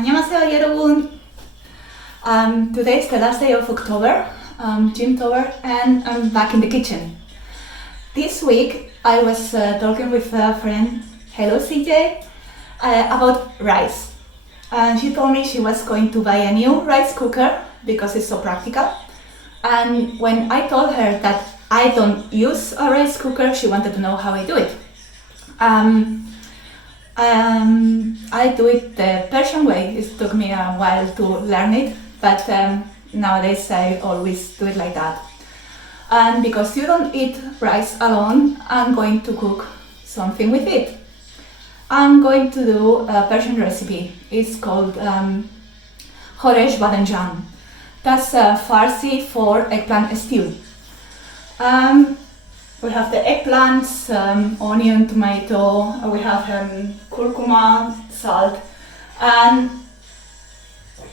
안녕하세요 여러분. Today is the last day of October, Gymtober, and I'm back in the kitchen. This week I was talking with a friend, hello CJ, about rice. And she told me she was going to buy a new rice cooker because it's so practical. And when I told her that I don't use a rice cooker, she wanted to know how I do it. I do it the Persian way. It took me a while to learn it, but nowadays I always do it like that. And because you don't eat rice alone, I'm going to cook something with it. I'm going to do a Persian recipe. It's called Khoresh Bademjan. That's Farsi for eggplant stew. We have the eggplants, onion, tomato, we have curcuma, salt, and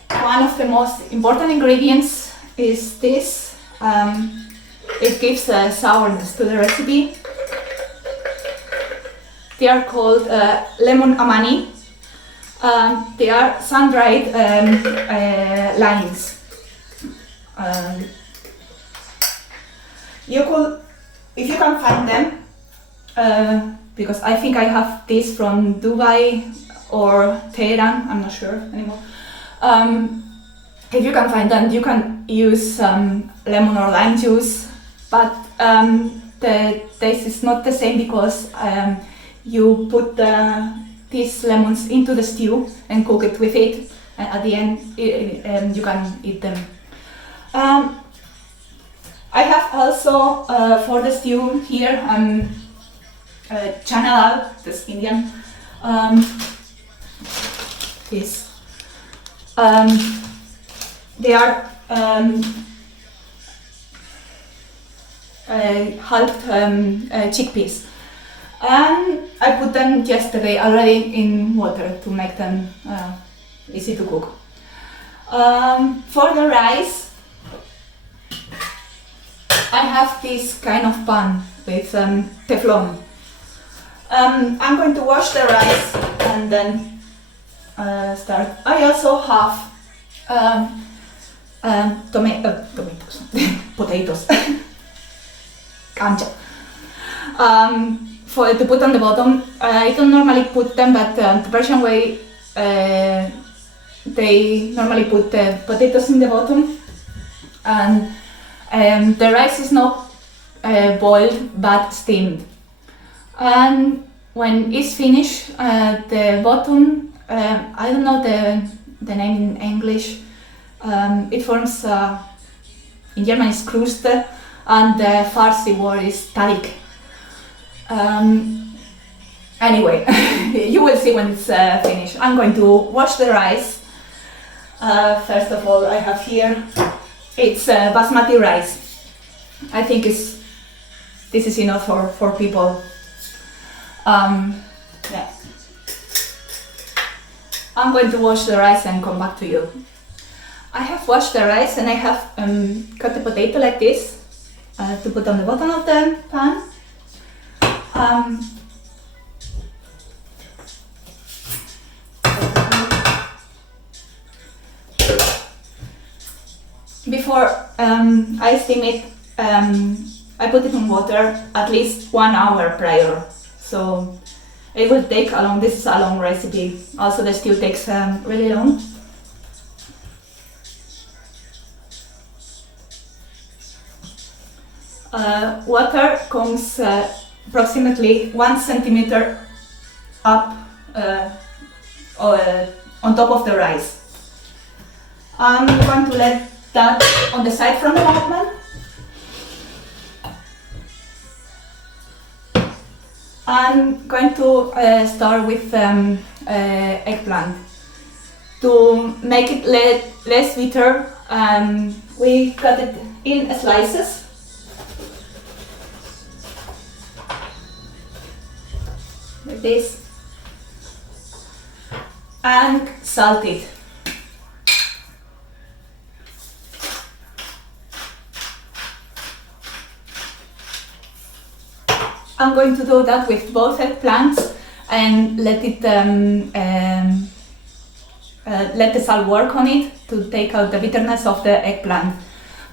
one of the most important ingredients is this. It gives sourness to the recipe. They are called lemon amani. They are Sundried limes. You could, if you can find them, because I think I have this from Dubai or Tehran, I'm not sure anymore. If you can find them, you can use lemon or lime juice, but the taste is not the same because you put these lemons into the stew and cook it with it, and at the end you can eat them. I have also for the stew here Chana dal, this Indian. This. They are halved chickpeas, and I put them yesterday already in water to make them easy to cook. For the rice, I have this kind of pan with Teflon. I'm going to wash the rice and then start. I also have tomatoes, potatoes, kancha, to put on the bottom. I don't normally put them, but the Persian way, they normally put the potatoes in the bottom, and the rice is not boiled but steamed. And when it's finished, the bottom, I don't know the name in English, it forms, in German it's Kruste, and the Farsi word is tarik. Anyway, you will see when it's finished. I'm going to wash the rice. First of all, I have here, it's Basmati rice. I think this is enough for 4 people. Yeah. I'm going to wash the rice and come back to you. I have washed the rice and I have cut the potato like this to put on the bottom of the pan. Before I steam it, I put it in water at least 1 hour prior, so it will take a long. This is a long recipe. Also, the stew takes really long. Water comes approximately 1 centimeter up on top of the rice. I'm going to let that on the side from the moment. I'm going to start with eggplant. To make it less bitter, we cut it in slices. Like this. And salt it. I'm going to do that with both eggplants and let it let the salt work on it to take out the bitterness of the eggplant.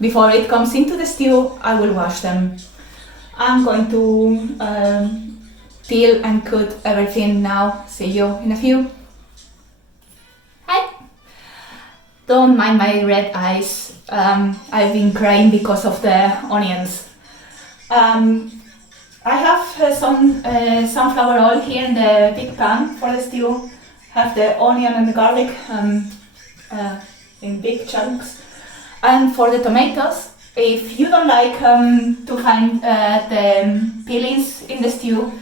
Before it comes into the stew, I will wash them. I'm going to peel and cut everything now. See you in a few. Hi! Don't mind my red eyes. I've been crying because of the onions. I have some sunflower oil here in the big pan for the stew. Have the onion and the garlic in big chunks. And for the tomatoes, if you don't like to find the peelings in the stew,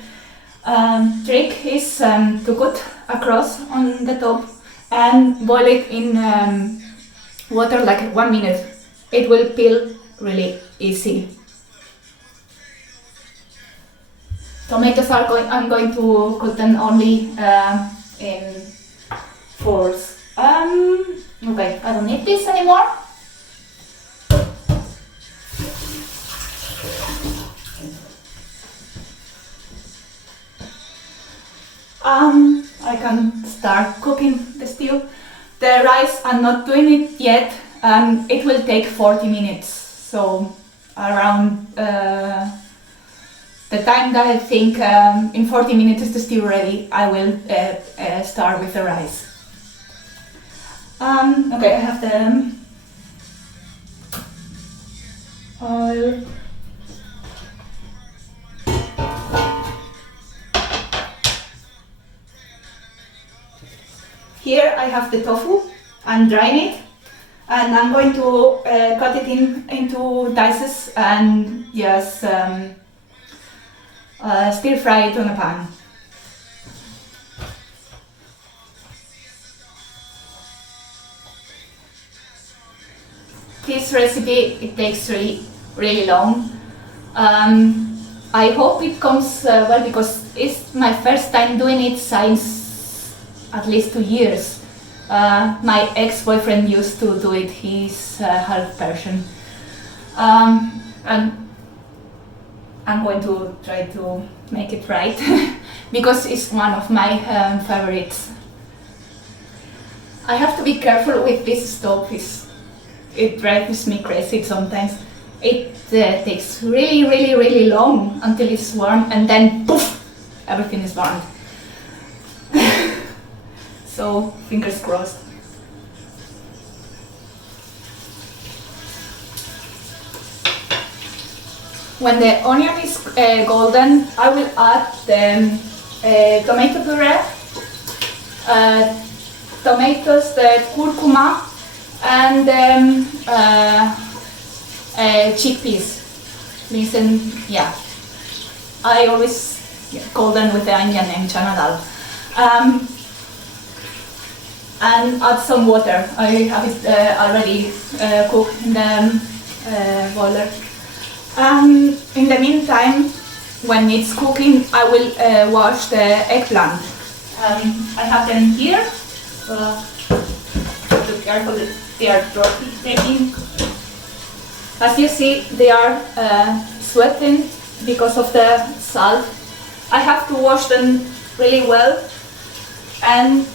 trick is to cut across on the top and boil it in water like 1 minute. It will peel really easy. Tomatoes I'm going to cut them only in fours. Okay, I don't need this anymore. I can start cooking the stew. The rice, I'm not doing it yet. It will take 40 minutes. So around the time that I think in 40 minutes is the stew ready, I will start with the rice. Okay, I have the oil. Here I have the tofu. I'm drying it, and I'm going to cut it into dices and just stir fry it on a pan. This recipe, it takes really long. I hope it comes well because it's my first time doing it since at least 2 years. My ex-boyfriend used to do it. He's half Persian. And I'm going to try to make it right because it's one of my favorites. I have to be careful with this stove. It drives me crazy sometimes. It takes really long until it's warm, and then poof, everything is burned. So fingers crossed. When the onion is golden, I will add the tomato puree, tomatoes, the curcuma, and chickpeas. Listen, yeah. I always call them with the onion and Chana dal. And add some water. I have it already cooked in the boiler. In the meantime, when it's cooking, I will wash the eggplant. I have them here. Be careful, they are taking. As you see, they are sweating because of the salt. I have to wash them really well, and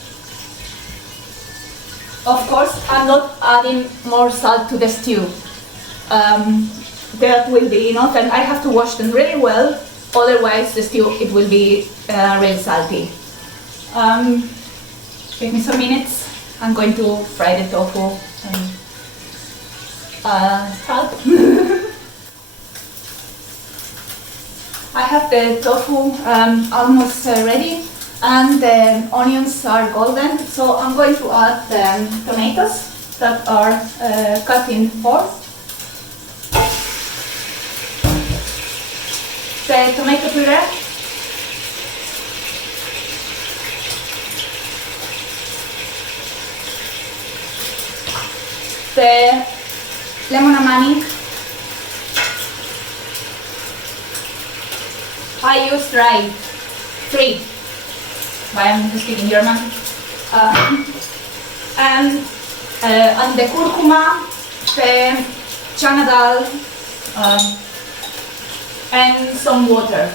of course, I'm not adding more salt to the stew. That will be enough, and I have to wash them really well, otherwise the stew, it will be really salty. Give me some minutes. I'm going to fry the tofu and start. I have the tofu almost ready, and the onions are golden, so I'm going to add the tomatoes that are cut in fours. The tomato puree, the lemon amani. I use dry, free, but I'm speaking German. And the curcuma, the Chana dal, and some water.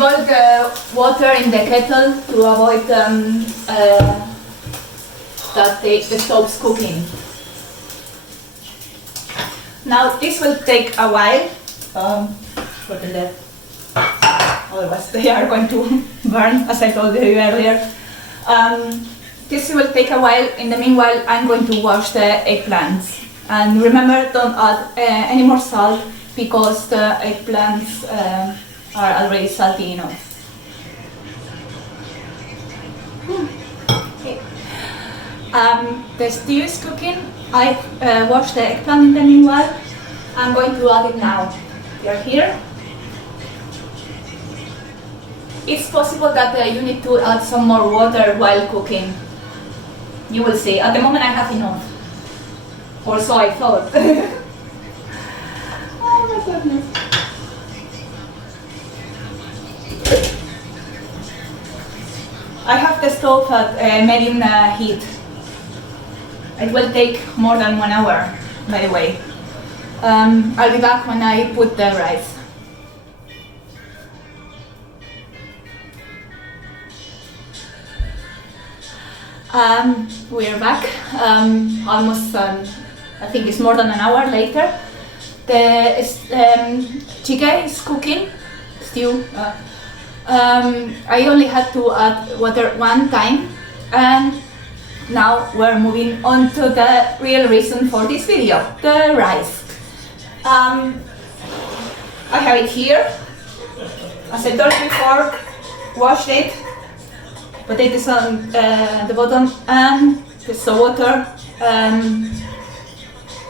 boil the water in the kettle to avoid that the stove's cooking. Now this will take a while. Put in there. Otherwise they are going to burn, as I told you earlier. This will take a while. In the meanwhile, I'm going to wash the eggplants. And remember, don't add any more salt because the eggplants are already salty enough. Okay. The stew is cooking. I washed the eggplant in the meanwhile. I'm going to add it now. You're here. It's possible that you need to add some more water while cooking. You will see. At the moment I have enough. Or so I thought. Oh my goodness. I have the stove at medium heat. It will take more than 1 hour, by the way. I'll be back when I put the rice. We're back, almost, I think it's more than an hour later. The chicken is cooking, stew. I only had to add water 1 time, and now we're moving on to the real reason for this video, the rice. I have it here. As I told you before, washed it. Potatoes on the bottom and the water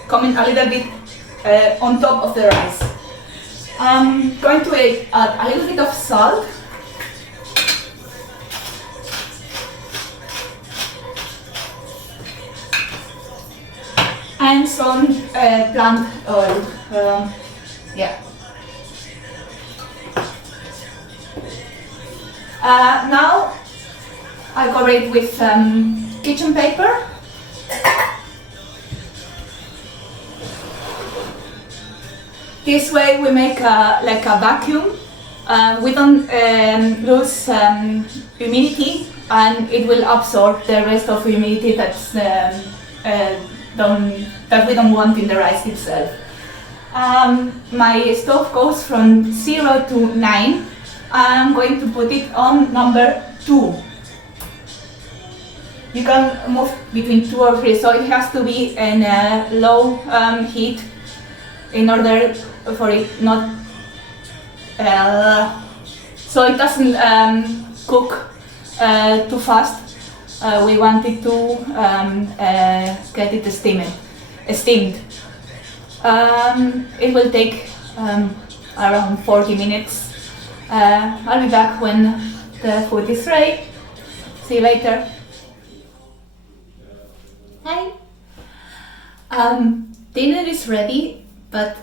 coming a little bit on top of the rice. I'm going to add a little bit of salt. And some plant oil. Yeah. Now I cover it with kitchen paper. This way we make like a vacuum. We don't lose humidity, and it will absorb the rest of humidity that's that we don't want in the rice itself. My stove goes from 0 to 9. I'm going to put it on number 2. You can move between 2 or 3, so it has to be in a low heat in order for it not so it doesn't cook too fast. We want it to get it steamed. It will take around 40 minutes. I'll be back when the food is ready. See you later. Hi. Dinner is ready, but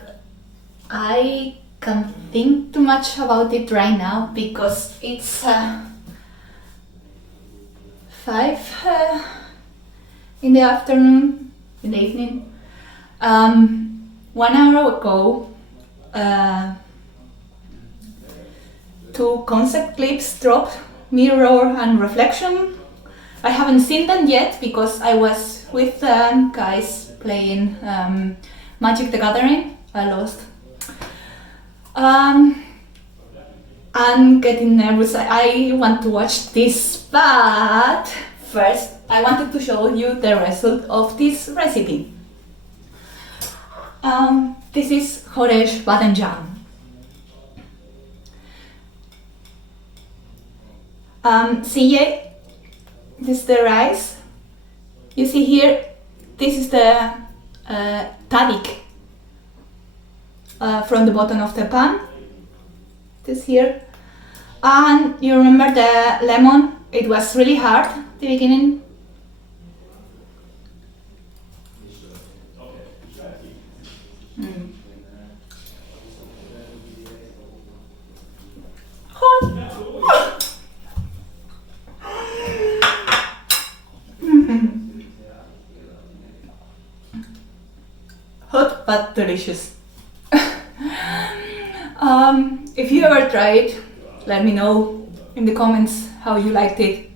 I can't think too much about it right now because it's 5 in the afternoon, in the evening. 1 hour ago, 2 concept clips dropped, Mirror and Reflection. I haven't seen them yet because I was with guys playing Magic the Gathering. I lost. I'm getting nervous. I want to watch this, but first I wanted to show you the result of this recipe. This is Khoresh Bademjan. See, this is the rice. You see here, this is the tadik from the bottom of the pan. This here. And you remember the lemon? It was really hard at the beginning. Hot but delicious. If you ever try it, let me know in the comments how you liked it.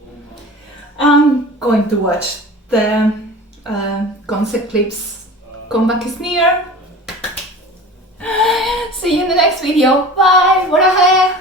I'm going to watch the concept clips. Comeback is near. See you in the next video. Bye! Våra här!